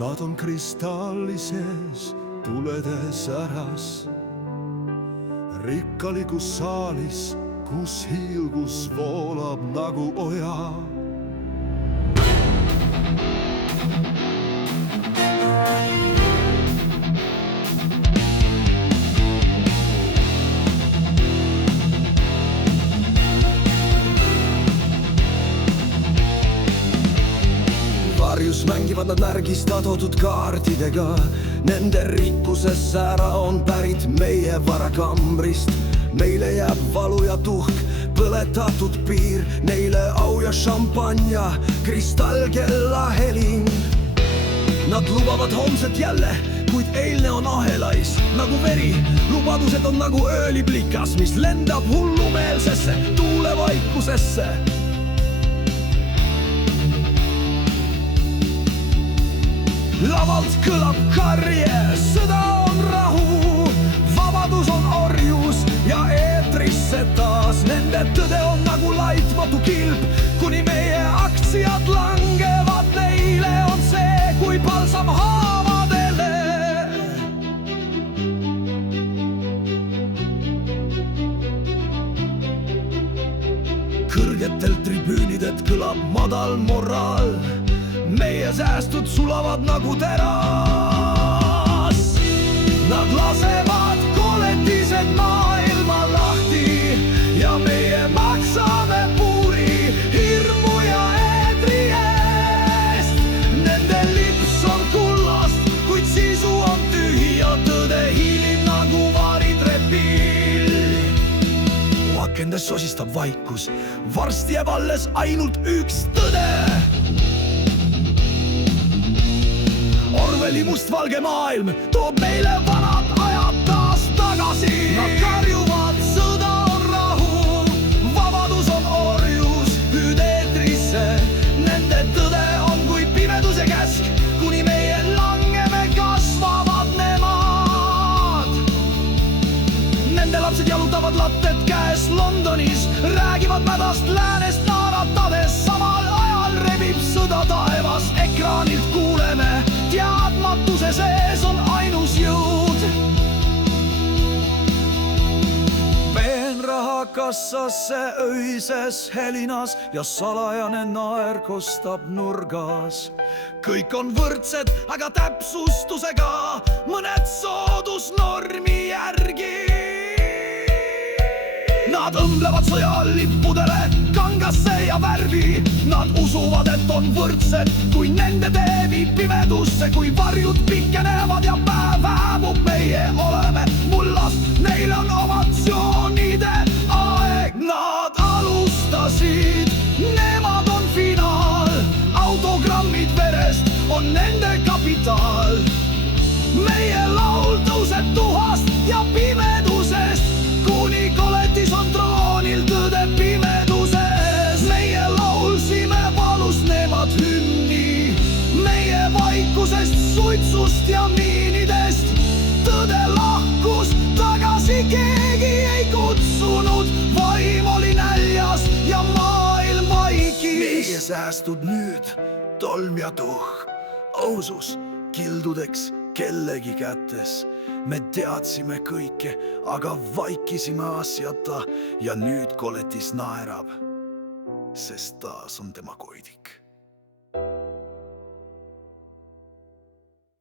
Nad on kristalli sees tuledes äras, rikkalikus saalis, kus hiilgus voolab nagu oja. Varjus mängivad nad märgista toodud kaartidega. Nende rikkusest sära on pärit meie varakambrist. Meile jääb valu ja tuhk, põletatud piir. Neile au ja šampanja, kristallkella helin. Nad lubavad homset jälle, kuid eilne on ahelais nagu veri. Lubadused on nagu ööliplikas, mis lendab hullumeelsesse tuulevaikusesse. Lavalt kõlab karje, sõda on rahu, vabadus on orjus ja eetrisse taas. Nende tõde on nagu laitmatu kilp, kuni meie aktsiad langevad. Neile on see kui palsam haavadele. Kõrgetel tribüünidelt kõlab madal moraal. Meie säästud sulavad nagu teras. Nad lasevad koletised maailma lahti ja meie maksame puuri hirmu ja eetri eest. Nende lips on kullast, kuid sisu on tühi ja tõde hiilib nagu varitrepil. Akendes sosistab vaikus, varsti jääb alles ainult üks tõde. Orwelli mustvalge maailm toob meile vanad ajad taas tagasi. Nad karjuvad, sõda on rahu, vabadus on orjus, hüüd eetrisse. Nende tõde on kui pimeduse käsk, kuni meie langeme, kasvavad nemad. Nende lapsed jalutavad latted käes Londonis, räägivad mädast läänest naaratades. Samal ajal rebib sõda taevas, ekraanilt kuuleme, teadmatuse sees on ainus jõud. Peenraha kassasse öises helinas ja salajane naer kostab nurgas. Kõik on võrdsed, aga täpsustusega, mõned soodusnormi järgi. Nad õmblevad sõjalippudele, kangasse ja värvi. Nad usuvad, et on võrdsed, kui nende tee viib pimedusse. Kui varjud pikenevad ja päev hääbub, meie oleme mullas. Neil on ovatsioonide aeg. Nad alustasid, nemad on finaal. Autogrammid verest on nende kapitaal. Meie laul tõuseb tuhast ja pimedusest, kuni koletis on troonil tõde pimeduses. Meie laulsime valus, nemad hümni. Meie vaikusest, suitsust ja miinidest. Tõde lahkus tagasi, keegi ei kutsunud. Vaim oli näljas ja maailm vaikis. Meie säästud nüüd, tolm ja tuhk, ausus kildudeks kellegi kätes. Me teadsime kõike, aga vaikisime asjata ja nüüd koletis naerab, sest taas on tema koidik.